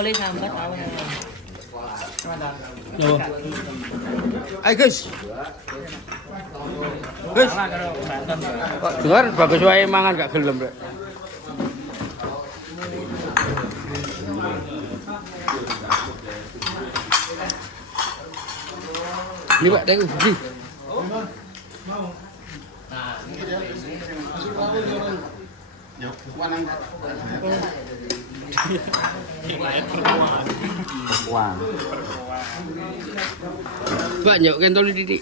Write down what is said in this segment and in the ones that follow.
mulai sambat awal. Yo. Ayo guys. Guys. Kok dengar bagus wae mangan gak gelem rek. Ini Pak, tengok di. Banyak kentol di titik.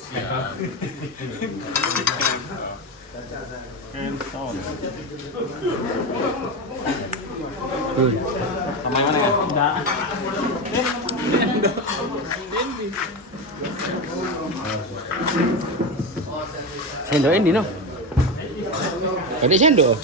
Sama mana ya? Enggak. Sendok ini no. Ada sendok.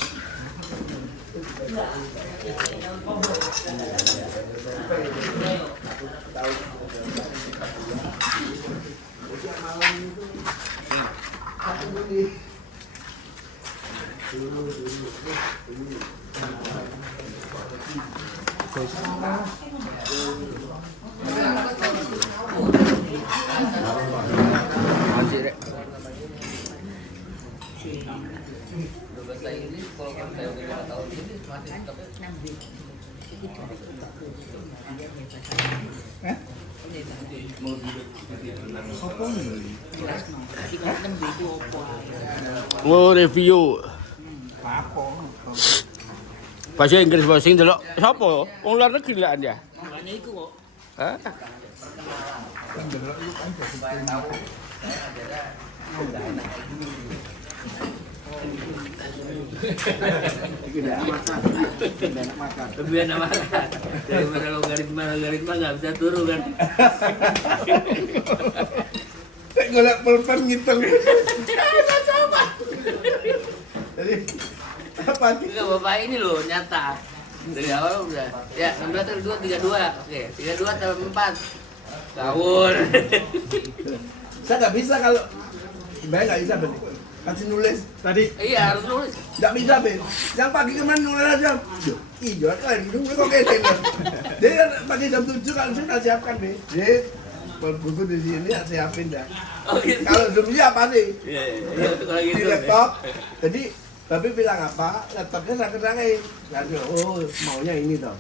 Masih rek. Bahasa Inggris kalau saya udah 5 tahun ini masih tetap Oh review. Bahasa Inggris bahasa Inggris delok sapa? Wong luar negeri lah dia. makanya itu kok. Hah? Lebih enak makan daripada logaritma nggak bisa turun kan. Saya golek pulpen ngitung. Jadi apa sih? Enggak bapak ini loh nyata dari awal udah ya 16 32 32 oke 32 tambah 4 tahun. Saya nggak bisa kalau Mbak nggak bisa berarti. Kasih nulis tadi. Iya harus nulis. Nggak bisa, Ben. Yang pagi kemarin nulis aja. Iya, kan hidung kok kayak gini. Dia kan pagi jam 7 kan sudah siapkan, Ben. Dia buku di sini tak siapin dah. Oh gitu. Kalau dulunya apa sih? Iya kalau Di gitu. laptop. Jadi Babi bilang apa? Laptopnya sakit-sakit. Lalu, oh maunya ini toh.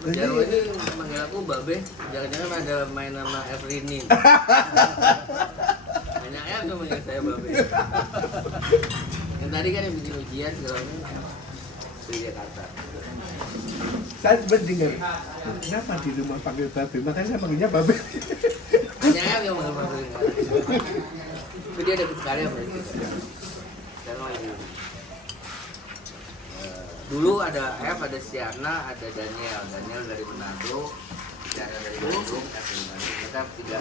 Jadi, Jarwo ini manggil aku Babe, jangan-jangan ada main nama Efrini. Banyak ya tuh manggil saya Babe. Yang tadi kan yang bikin ujian segala macam di Jakarta. saya sebenarnya dengar, kenapa di rumah panggil Babe? Makanya saya panggilnya Babe. Banyak ya yang manggil. Tapi dia deket sekali sama itu. Jarwo ini. Dulu ada F, ada Siana, ada Daniel. Daniel dari Manado, Siana dari Bandung, mereka tiga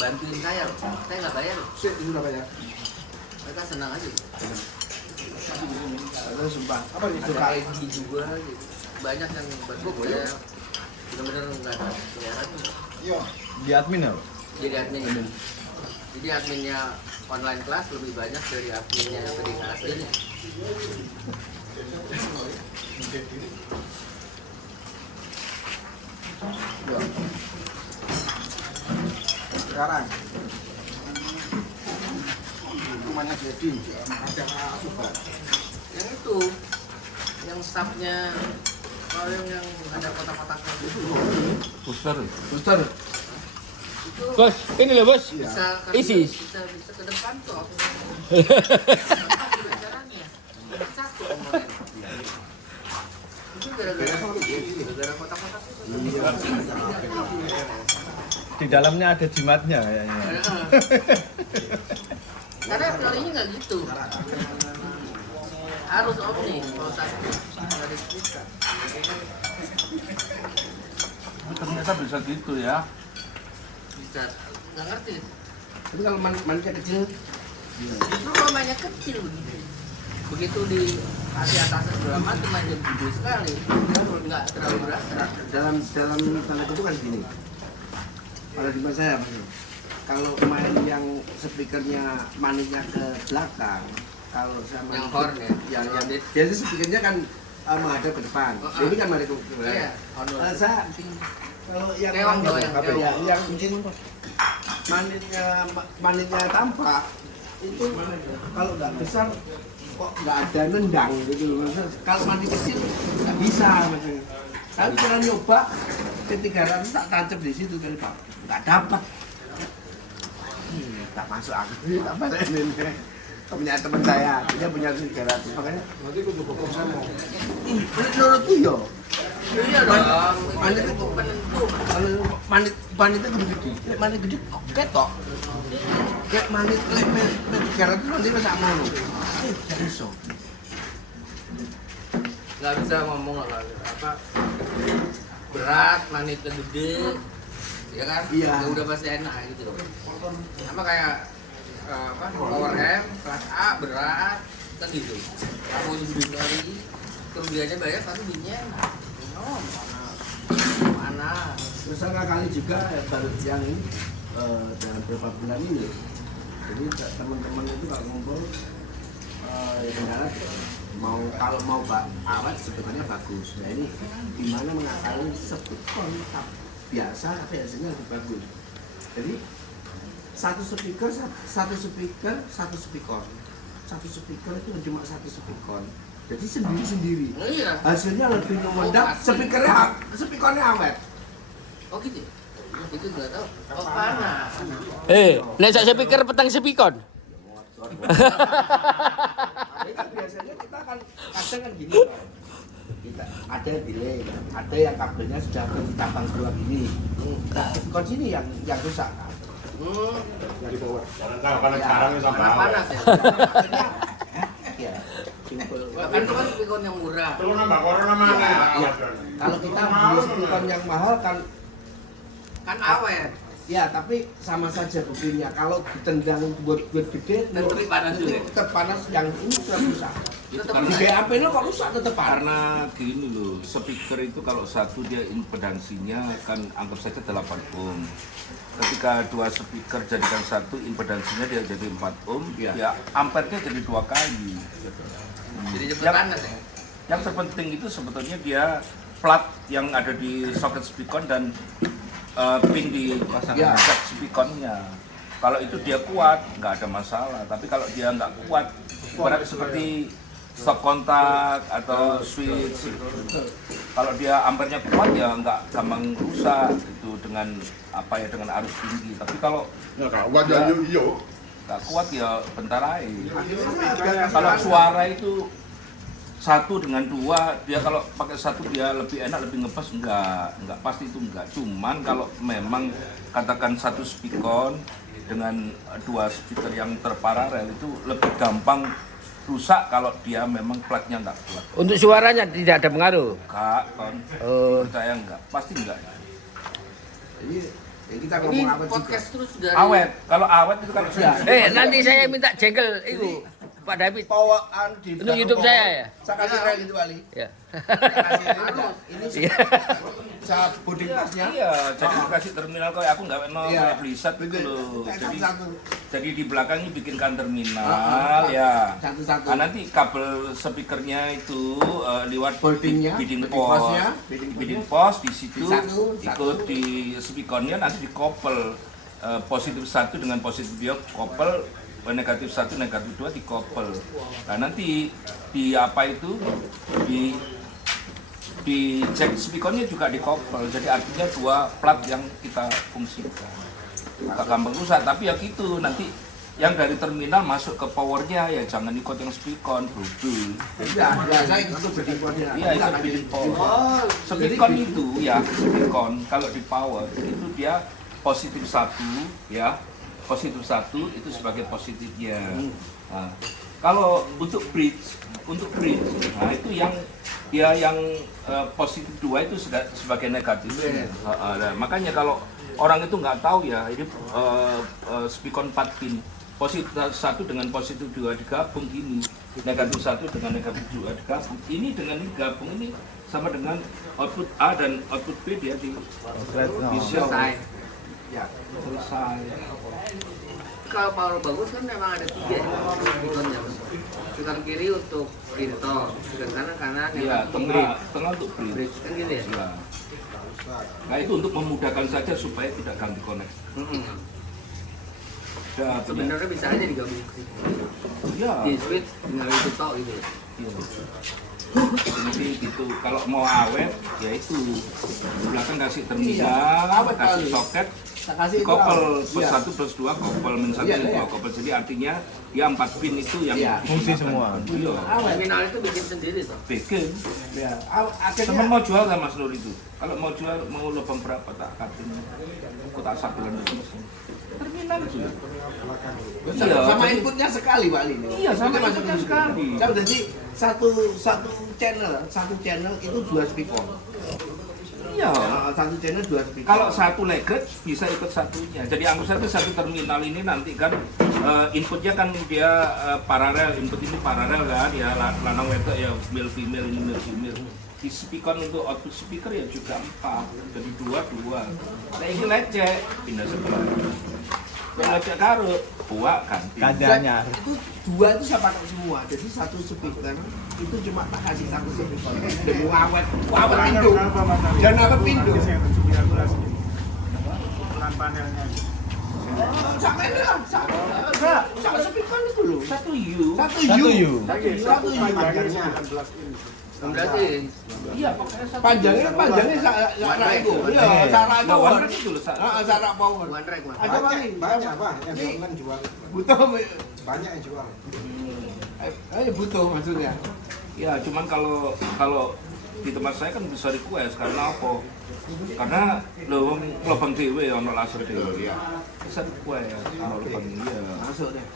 bantuin saya loh. Saya nggak bayar loh. Itu udah banyak. Mereka senang aja. Itu sumpah. Apa nih Ada suka? SG juga gitu. Banyak yang bantu saya. Benar-benar nggak ada bayaran. Di admin apa? Jadi admin ini. Jadi adminnya online kelas lebih banyak dari adminnya yang tadi aslinya. Sekarang rumahnya jadi ada asupan. Yang itu, yang subnya kalau yang ada kotak-kotaknya itu Booster. Booster. itu Bos, ini loh bos. bisa Isi. bisa ke depan kok. Caranya satu kemarin. Itu gara-gara kotak-kotak itu. Di dalamnya ada jimatnya kayaknya. Karena teorinya nggak gitu. Harus omni kalau satu nggak bisa. Ternyata bisa gitu ya. Bisa nggak ngerti. Tapi kalau manusia kecil, Justru kalau mainnya kecil begitu di atasnya segala macam aja gede sekali. Dia nggak terlalu berasa. dalam tanda kutip kan gini. Pada di masa saya, kalau main yang speakernya maniknya ke belakang, kalau sama Yang horn ya? yang biasanya speakernya kan menghadap ke depan. Ini kan menghadap ke belakang. Iya. Saya kalau yang Keong gitu, yang apa ya, yang manitnya tampak itu kalau nggak besar kok nggak ada nendang gitu. Kalau manit kecil nggak bisa maksudnya. Tapi pernah nyoba ke 300 tak tancap di situ kali Pak, nggak dapat. Tak masuk aku, tak balenin. Punya teman saya, dia punya 300, makanya Nanti aku coba kok sama. menurutku yo. Iya dong. Manit itu penentu. Kalau manitnya gede-gede, manit gede kok ketok. Kayak manit lek 300 nanti masa mau. Gak iso. Nggak bisa ngomong apa berat, manitnya gede, ya kan? Iya. Ya udah pasti enak gitu. Sama kayak apa power M kelas A berat kan gitu. Aku gede kali, kerugiannya banyak tapi duitnya enak. Oh, mana? Terus kali juga baru yang ini dalam beberapa bulan ini. Jadi teman-teman itu kalau ngumpul ya kendala kalau mau awet sebetulnya bagus. Nah ini gimana mengakali sebut kontak biasa tapi hasilnya lebih bagus. Jadi satu speaker itu cuma satu speaker. Jadi sendiri-sendiri. Iya. Hasilnya lebih memendap. Speakernya awet. Oh gitu. Itu nggak tahu. Oh panas. nek sak speaker petang speakon. Biasanya kita kan kadang kan gini Pak. Kita ada yang delay, ada yang kabelnya sudah cabang dua gini. Kon sini yang rusak. Di bawah. Panas ya. Ya, simpel. Kan itu kan speaker yang murah. Kalau nambah corona mana? Ya, kalau kita beli speaker yang mahal kan Kan awet. ya tapi sama saja begini kalau ditendang buat gede Tetep panas juga. tetap panas yang ini sudah rusak. Tetep Di BAP nya kok rusak tetap panas. Karena gini loh, speaker itu kalau satu dia impedansinya kan anggap saja 8 ohm. Ketika dua speaker jadikan satu, impedansinya dia jadi 4 ohm, ya ampernya jadi 2 kali. Jadi cepet Yang- panas ya. Yang terpenting itu sebetulnya dia plat yang ada di soket speaker dan pin di Ya. set speakernya. Kalau itu dia kuat, nggak ada masalah. Tapi kalau dia nggak kuat, ibarat seperti stop kontak atau switch. Kalau dia ampernya kuat ya nggak gampang rusak itu dengan apa ya dengan arus tinggi. Tapi kalau Ya kawan ya yo. nggak kuat ya bentar aja. Kalau suara itu satu dengan dua, dia kalau pakai satu dia lebih enak, lebih ngepas enggak pasti itu enggak. Cuman kalau memang katakan satu speaker dengan dua speaker yang terparalel itu lebih gampang rusak kalau dia memang platnya enggak kuat. Untuk suaranya tidak ada pengaruh. Enggak, kon. Oh. Percaya enggak? Pasti enggak. Jadi ya kita Ini ngomong apa juga. podcast terus dari Awet. Kalau awet itu kan Nanti saya minta jengkel itu Pak David. Poweran di Untuk YouTube saya ya. Saya kasih rel itu kali. Ya. Saya kasih rel. Ini Iya. saya boarding pasnya. Iya, jadi dikasih terminal kayak aku nggak mau Iya. kayak Blizzard gitu loh. Kayak Jadi satu. Jadi di belakangnya bikinkan terminal ya. Satu-satu. Nah, nanti kabel speakernya itu lewat Boardingnya, bidding boarding post, postnya, bidding post di situ Di satu, ikut di speakernya nanti dikopel positif 1 dengan positif 2 kopel negatif 1 negatif 2 dikopel. Nah nanti di apa itu di jack speakernya juga dikopel. Jadi artinya dua plat yang kita fungsikan. Gak gampang rusak, tapi ya gitu nanti yang dari terminal masuk ke powernya ya jangan ikut yang speaker, bro. Ya, saya ikut boarding postnya. Iya itu bidding power. Speaker itu ya speaker kalau di power itu dia positif 1 ya, positif 1 itu sebagai positifnya. Nah, kalau untuk bridge, nah itu yang dia yang positif 2 itu sebagai negatif. Nah, makanya kalau orang itu nggak tahu ya ini speaker 4 pin positif 1 dengan positif 2 digabung ini, negatif 1 dengan negatif 2 digabung ini dengan digabung ini sama dengan output A dan output B dia di bisa selesai. Ya. selesai. kalau power bagus kan memang ada 3 ya speakernya. Speaker kiri untuk pinto, speaker kanan Iya, untuk bridge. tengah untuk bridge. Bridge kan gitu ya. Iya. Nah itu untuk memudahkan saja supaya tidak ganti koneksi. Ya, Sebenarnya bisa aja digabung ke situ. Iya. Di switch tinggal itu tok gitu. Iya. Jadi gitu, kalau mau awet ya itu belakang kasih terminal, awet kasih kali. soket, Tak kasih itu kopel awet. plus Iya. 1 plus 2, kopel min 1 Iya, min 2 iya. kopel. Jadi artinya dia 4 pin itu yang Iya. Fungsi semua. Iya. Awet. Terminal itu bikin sendiri toh. Bikin. Ya, Teman akhirnya mau jual kan Mas Nur itu? Kalau mau jual mau lubang berapa tak katin? Aku tak sabilan itu mesin. Terminal itu. Iya. sama inputnya sekali Pak Ali. Iya, sama Inputnya inputnya masuk sekali. Sama jadi satu channel itu 2 speaker. Iya. Satu channel 2 speaker. Kalau satu legrek bisa ikut satunya. Jadi anggap saja satu terminal ini nanti kan inputnya kan dia paralel, input ini paralel kan ya lanang wedok ya male female ini male female. Di speaker untuk output speaker ya juga 4, jadi 2. Nah ini lecek pindah sebelah. Kalau lecek karo buat ganti. Kadanya. Itu 2 itu saya pakai semua. Jadi satu speaker itu cuma tak kasih satu speaker. Demi awet pindu. Jangan awet pindu. panelnya. Sama ini lah, sama speaker itu loh. Satu U. Satu Satu U. U. Satu U. Panjangnya 19 inch. 19 inch. Iya, pokoknya satu. Panjangnya Sarah itu. Iya, Sarah Nah, power. warna itu loh, Sa. Sarah power. One rack, Mas. Ada apa nih? Banyak Pak, yang Ini online jual. butuh Banyak yang jual. butuh maksudnya. Ya, cuman kalau di tempat saya kan bisa request karena apa? Karena lo lubang dewe ono laser dewe. Bisa request ono lubang iya. Masuk deh.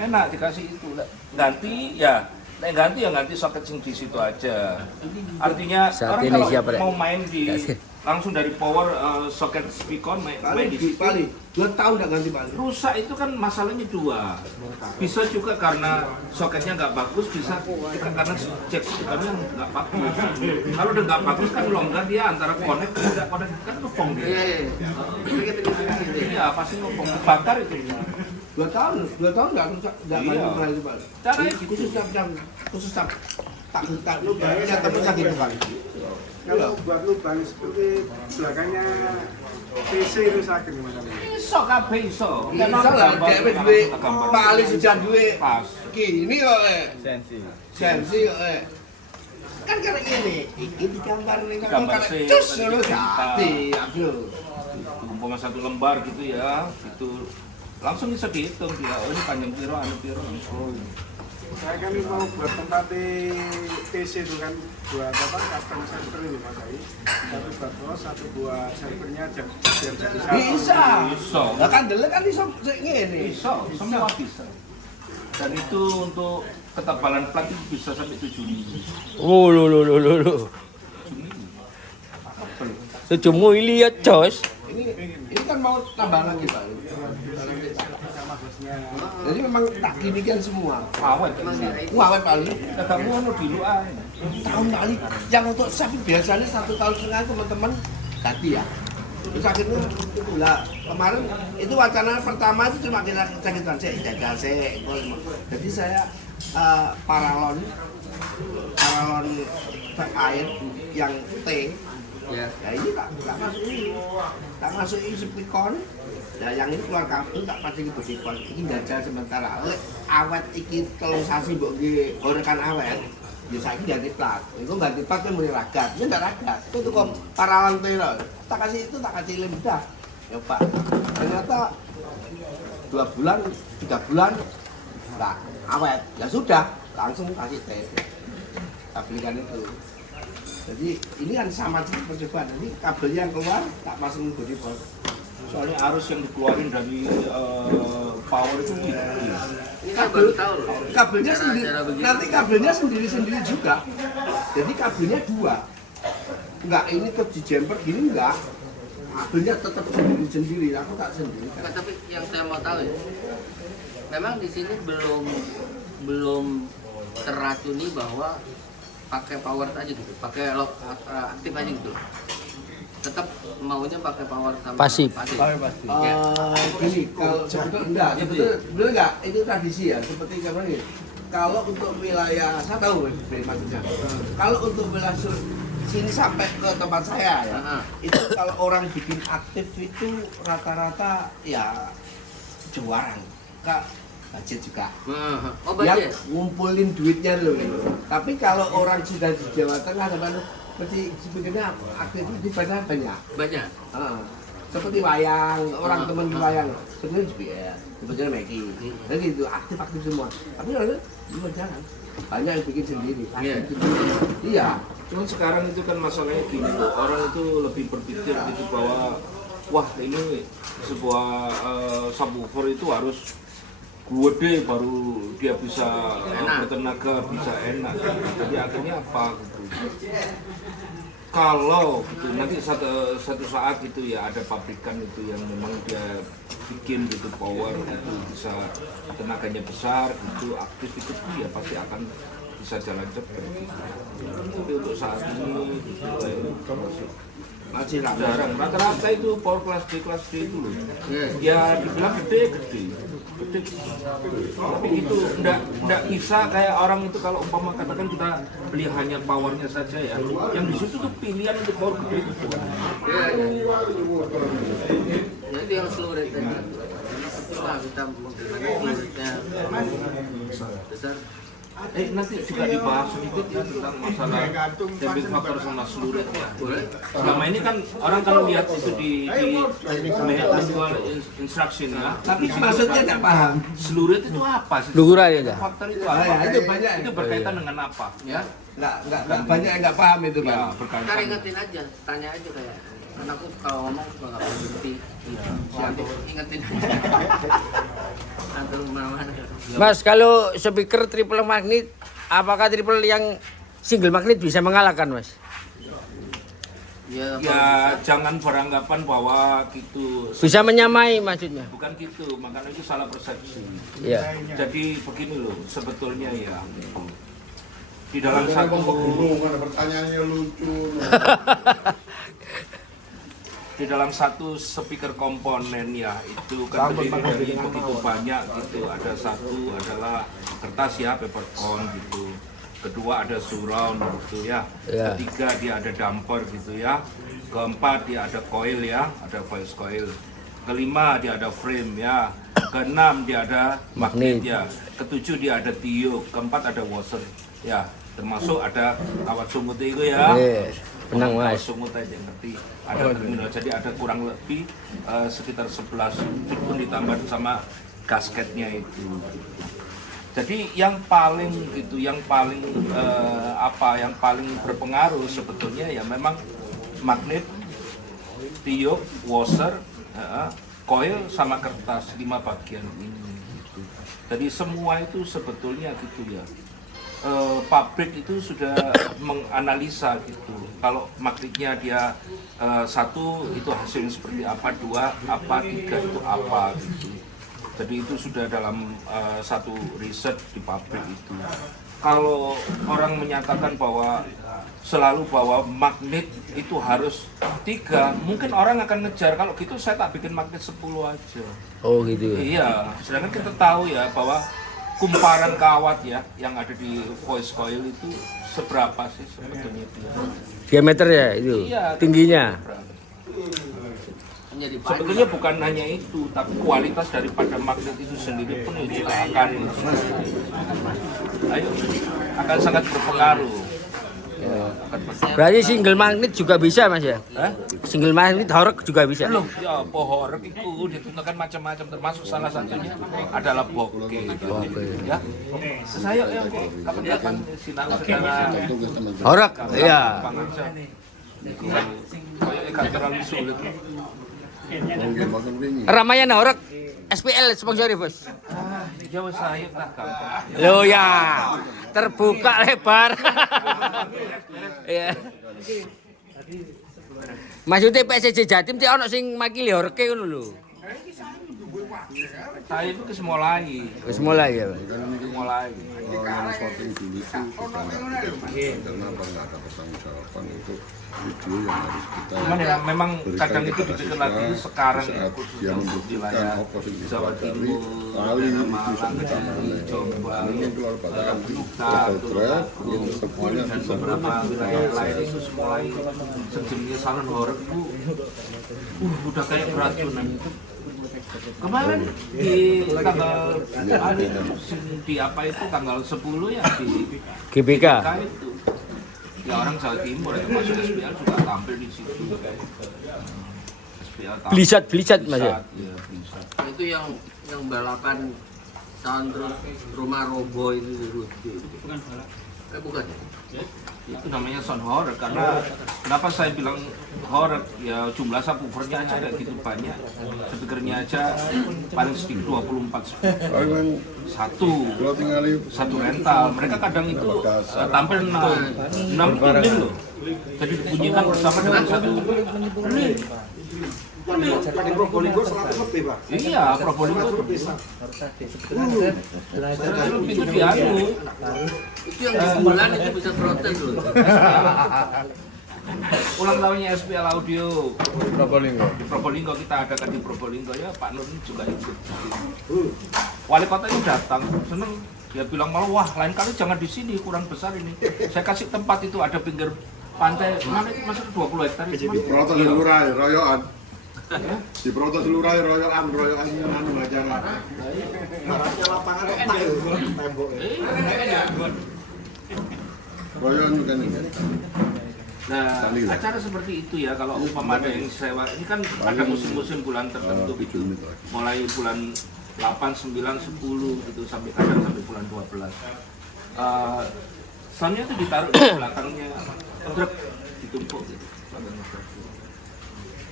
Enak dikasih itu. Ganti ya. Nek ganti ya ganti soket sing di situ aja. Artinya Saat orang ini kalau siapa, Rek? mau main di Kasih. langsung dari power soket speaker main di situ. Paling 2 tahun nggak ganti paling. Rusak itu kan masalahnya dua. Bisa juga karena soketnya nggak bagus, bisa juga karena cek speakernya nggak bagus. Kalau udah nggak bagus kan longgar dia antara connect dan nggak connect kan ngefong Iya, dia. iya. Gitu. Iya pasti ngefong bakar itu. 2 tahun nggak rusak, nggak Iya. ganti paling itu paling. Caranya gitu. Khusus tak lubangnya tembus lagi itu paling. Kalau buat lubang seperti belakangnya PC itu sakit gimana? Iso kabeh iso. Iya lah, dhewe duwe paling sudah duwe Pas. gini kok Sensi. sensi kok kan karena ini digambar nih kan Gambar karena sih, cus tadi lo cerita. jadi aduh Umpama 1 lembar gitu ya, itu langsung bisa dihitung dia. Oh ini panjang piro, anu piro. Oh. Saya kan ini mau buat tempat di PC itu kan buat apa custom server ini Mas Ai. Satu buat satu buat servernya biar jadi satu. bisa Bisa. lah kan dulu kan iso ngene Bisa, semua bisa. Dan itu untuk ketebalan plat itu bisa sampai 7 mili. Oh, lo. 7 mili. Sejumu lihat, Jos. ini kan mau tambah lagi Pak jadi memang tak ginikan semua Awet. awet paling Kagak ngono di luar. tahun kali yang untuk sapi biasanya 1,5 tahun teman-teman ganti ya terus akhirnya lah kemarin itu wacana pertama itu cuma kita cek jaga jadi saya paralon air yang T Ya. ya ini tak masukin speaker ya yang ini keluar kabel tak pasang ke speaker ini jajal sementara awet iki telung sasi mbok nggih gorekan awet ya saiki ganti plat itu ganti plat kan mulai ragat ini enggak ragat itu kok paralon tero tak kasih itu tak kasih lem udah ya Pak ternyata 2 bulan 3 bulan nah awet ya sudah langsung kasih tes tak belikan itu jadi ini kan sama sih percobaan jadi kabelnya yang keluar tak pasang body board Soalnya arus yang dikeluarin dari power itu tinggi. Ini kan baru tahu loh. kabelnya Cara- sendiri cara begini. nanti kabelnya sendiri juga jadi kabelnya 2 enggak ini tetap di jumper gini enggak kabelnya tetap sendiri aku tak sendiri Nggak, tapi yang saya mau tahu ya, memang di sini belum terracuni bahwa pakai power aja gitu, pakai lock aktif aja gitu. tetap maunya pakai power sama Pasif. Pasti. Gini, kalau enggak, sebetulnya enggak, itu tradisi ya, seperti kapan ini. Kalau untuk wilayah, saya tahu maksudnya. Kalau untuk wilayah sini sampai ke tempat saya ya, itu kalau orang bikin aktif itu rata-rata ya juaran, Kak, budget juga. Oh Yang budget. ngumpulin duitnya loh gitu. Tapi kalau orang sudah di Jawa Tengah teman seperti sebetulnya aktivitas pada banyak. Banyak. Seperti wayang, orang teman di wayang, sebetulnya JBL, sebetulnya Meki, jadi itu aktif semua. Tapi orang itu jangan, banyak yang bikin sendiri. Iya. Iya. Cuman sekarang itu kan masalahnya gini loh, orang itu lebih berpikir gitu bahwa wah ini sebuah subwoofer itu harus gede baru dia bisa bertenaga, bisa enak. Jadi akhirnya apa gitu. Kalau gitu, nanti satu saat gitu ya ada pabrikan itu yang memang dia bikin gitu power itu bisa tenaganya besar gitu aktif itu ya pasti akan bisa jalan cepat gitu. Tapi untuk saat ini gitu, masih jarang. Rata-rata itu power kelas D itu loh. Ya dibilang gede. Tapi itu enggak bisa kayak orang itu kalau umpama katakan kita beli hanya powernya saja ya. Yang di situ tuh pilihan untuk power gede itu. Ya itu yang seluruh itu. Itulah kita menggunakan seluruhnya besar. Nanti juga dibahas sedikit ya tentang masalah damping faktor sama seluruh ya. Selama ini kan orang kalau lihat itu di manual instruction ya. Tapi maksudnya nggak paham. Seluruh itu apa sih? Luhur aja dah. Faktor itu Ya, apa? itu banyak. Itu berkaitan dengan apa? Ya. Nggak banyak yang nggak paham itu, Pak. Ya, Ntar berkaitan. ingetin aja, tanya aja kayak anakku kalau ngomong juga nggak perlu ngerti. Siapa ingetin aja. Antar mana-mana. Mas, kalau speaker triple magnet, apakah triple yang single magnet bisa mengalahkan, Mas? Ya, Ya jangan beranggapan bahwa gitu. Bisa menyamai maksudnya? Bukan gitu, makanya itu salah persepsi. Iya. Jadi begini loh, sebetulnya ya. Di dalam satu pertanyaannya lucu. di dalam satu speaker komponen ya itu kan terdiri dari begitu banyak gitu. Ada satu adalah kertas ya, papercone gitu. Kedua ada surround gitu ya. Ya. Ketiga dia ada damper gitu ya. Keempat dia ada coil ya, ada voice coil. Kelima dia ada frame ya. Keenam dia ada magnet ya. Ketujuh dia ada tiup. Keempat ada washer ya. Termasuk ada kawat sungut itu ya. Tenang, Kawat Mas. sungut aja ngerti. Ada terminal, jadi ada kurang lebih sekitar 11 pun ditambah sama gasketnya itu. Jadi yang paling gitu, yang paling yang paling berpengaruh sebetulnya ya memang magnet, tiup, washer, coil sama kertas 5 bagian ini. Gitu. Jadi semua itu sebetulnya gitu ya. Pabrik itu sudah menganalisa gitu. Kalau magnetnya dia satu itu hasilnya seperti apa, dua apa, tiga itu apa gitu. Jadi itu sudah dalam satu riset di pabrik itu. Kalau orang menyatakan bahwa selalu bahwa magnet itu harus 3, mungkin orang akan ngejar. Kalau gitu saya tak bikin magnet 10 aja. Oh gitu. Iya, sedangkan kita tahu ya bahwa kumparan kawat ya yang ada di voice coil itu seberapa sih sebetulnya itu ya? Diameter ya itu, Iya, tingginya. menjadi Sebetulnya bukan hanya itu, tapi kualitas daripada magnet itu sendiri pun juga akan sangat berpengaruh. Ya, akan berpengaruh. Berarti single magnet juga bisa, Mas ya? Hah? Single magnet horek juga bisa. Belum, ya pohorek itu ditentukan macam-macam, termasuk salah satunya adalah bokeh. Ya, saya ya kapan-kapan sinau secara Horek, iya. Kayak ikan terlalu sulit. Ramayana horek. SPL sponsori, Bos. Jauh saya tak gampang. Lo ya, terbuka lebar. Iya. Maksudnya PSJ Jatim ti ono sing makili horeke ngono lho. Saya itu ke Semolai. Wis mulai ya, Pak. Semolai. Yang syuting dulu itu bukan karena apa nggak ada pertanggungjawaban itu video yang harus kita Cuman ya memang berikan kadang itu kepada dipikir siswa lagi sekarang ya, saat khusus dia untuk membutuhkan wilayah apa sih Jawa dipelajari Timur, kali itu Malang, sebenarnya Jombang, mungkin keluar batas Luka, potret itu semuanya dan bisa beberapa wilayah lain itu mulai sejenis salon horor bu, udah kayak beracunan. Kemarin di tanggal di apa itu tanggal 10 ya di GBK. itu ya orang Jawa Timur ya termasuk SPL juga tampil di situ. SPL tampil. Blizzard Mas ya. Ya, Blizzard. Itu yang balapan Sandro rumah robo itu dulu. Bukan. Itu namanya sound horror karena kenapa saya bilang horror ya jumlah subwoofernya aja kayak gitu banyak, speakernya aja paling sedikit 24 Memang kalau tinggal satu rental. Mereka kadang itu tampil 6 tuning loh, jadi dibunyikan bersama dengan satu tuning. Di Probolinggo 100 lebih, Pak. Iya, Probolinggo itu dianu. Itu yang di bulan itu bisa protes loh. Ulang tahunnya SPL Audio Probolinggo. di Probolinggo, kita adakan di Probolinggo ya, Pak Nur juga ikut. Wali kota ini datang, seneng. Dia bilang malah wah lain kali jangan di sini, kurang besar ini. Saya kasih tempat itu ada pinggir pantai, mana masuk 20 hektar itu. protes lurah royokan di protes lurah royokan anu acara Ibaratnya lapangan retak itu tembok. royokan bukan ini. Nah, acara seperti itu ya, kalau umpama ada yang sewa, ini kan ada musim-musim bulan tertentu gitu. Mulai bulan 8, 9, 10 gitu sampai kadang sampai bulan 12. Soundnya itu ditaruh di belakangnya, truk ditumpuk gitu.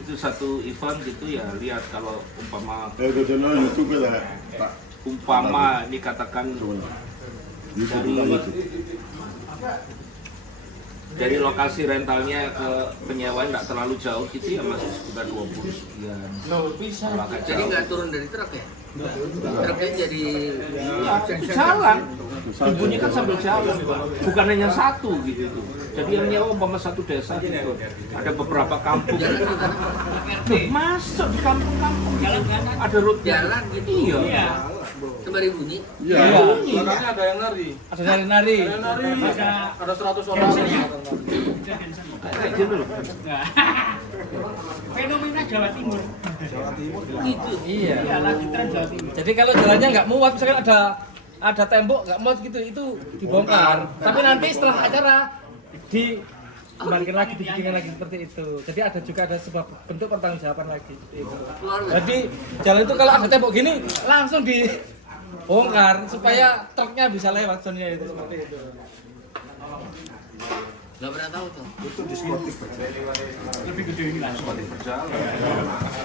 Itu satu event gitu ya, lihat kalau umpama Itu channel YouTube lah, Pak. dikatakan YouTube. dari lokasi rentalnya ke penyewaan nggak terlalu jauh gitu ya, masih sekitar 20 sekian. Kalau agak Jadi jauh. nggak turun dari truk ya? Truknya jadi Jalan, dibunyikan sambil jalan, bukan hanya satu gitu tuh. Jadi yang nyewa umpama satu desa gitu, ada beberapa kampung. Loh, masuk di kampung-kampung, ada road jalan gitu. Iya. Sembari bunyi. Iya. Belakangnya ada yang nari. Ada nari-nari. Ada 100 orang. Kayak gitu loh. Fenomena Jawa Timur. Gitu. Iya. Ya, lagi tren Jawa Timur. Jadi kalau jalannya nggak muat, misalkan ada tembok nggak muat gitu, itu dibongkar. Tapi nanti setelah acara dikembalikan lagi, dibikinkan lagi seperti itu. Jadi ada sebuah bentuk pertanggungjawaban lagi. Itu. Jadi jalan itu kalau ada tembok gini langsung dibongkar supaya truknya bisa lewat zonnya itu seperti itu. Nggak pernah tahu tuh. Itu diskotik. Lebih gede ini lah, seperti berjalan.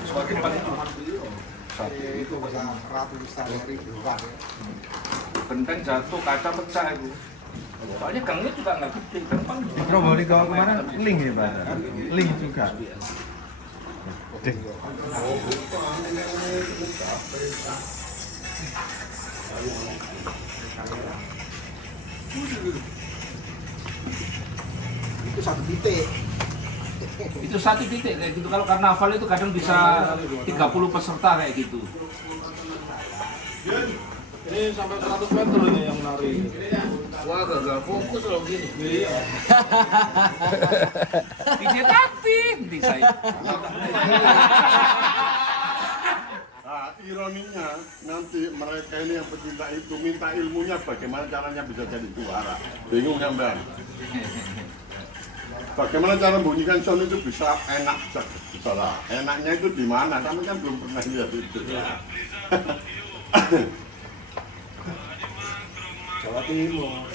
Semakin paling cuma Itu bisa ratusan ribuan. benteng jatuh, kaca pecah itu. Soalnya gangnya juga nggak gede, gampang. Probolinggo kemarin link ya Pak. Link juga. Itu satu titik. Itu satu titik kayak gitu. Kalau karnaval itu kadang bisa 30 peserta kayak gitu. Ini sampai 100 meter ini yang nari. Wah, gagal fokus loh gini. DJ tapi nanti saya. Nah, ironinya nanti mereka ini yang pecinta itu minta ilmunya bagaimana caranya bisa jadi juara. Bingung sampean. Bagaimana cara bunyikan sound itu bisa enak, bisa lah. Enaknya itu di mana? Kami kan belum pernah lihat itu. Jawa Timur.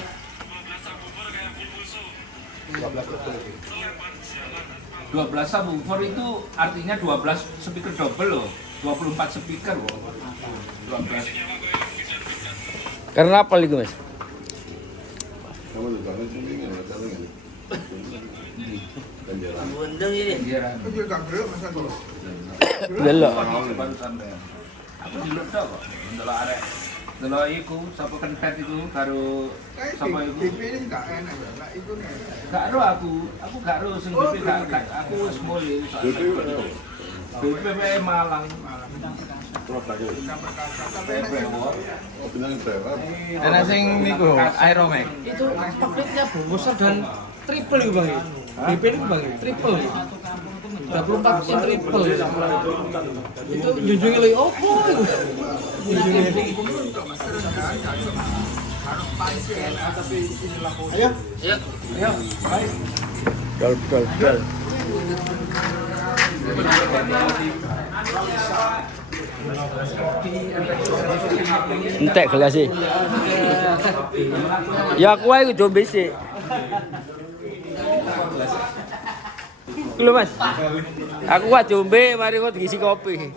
12 subwoofer itu artinya 12 speaker double loh. 24 speaker loh. 12. Karena apa lagi Mas? Kamu juga kan sini nggak tahu nggak? Kanjaran. Bundeng ini. Biaran. Belok. Baru sampai. Aku diluk tok kok. Ndelok arek. Ndelok iku sapa kentet iku karo sapa iku. BP ini enggak enak ya. Lah itu nih. Gak ro aku gak ro sing BP gak aku wis mulai. BP Malang. Surabaya. Oh, benar daerah. Ana sing niku Aeromax. Itu pabriknya besar dan triple itu bang. BP ini bang, triple. 24 triple. Itu junjungnya lagi opo itu. Junjungnya tinggi. Ayo. Dol. Entek gelas sih. Ya aku ae kudu bisik. Lho Mas. Aku gak jombe mari kok diisi kopi.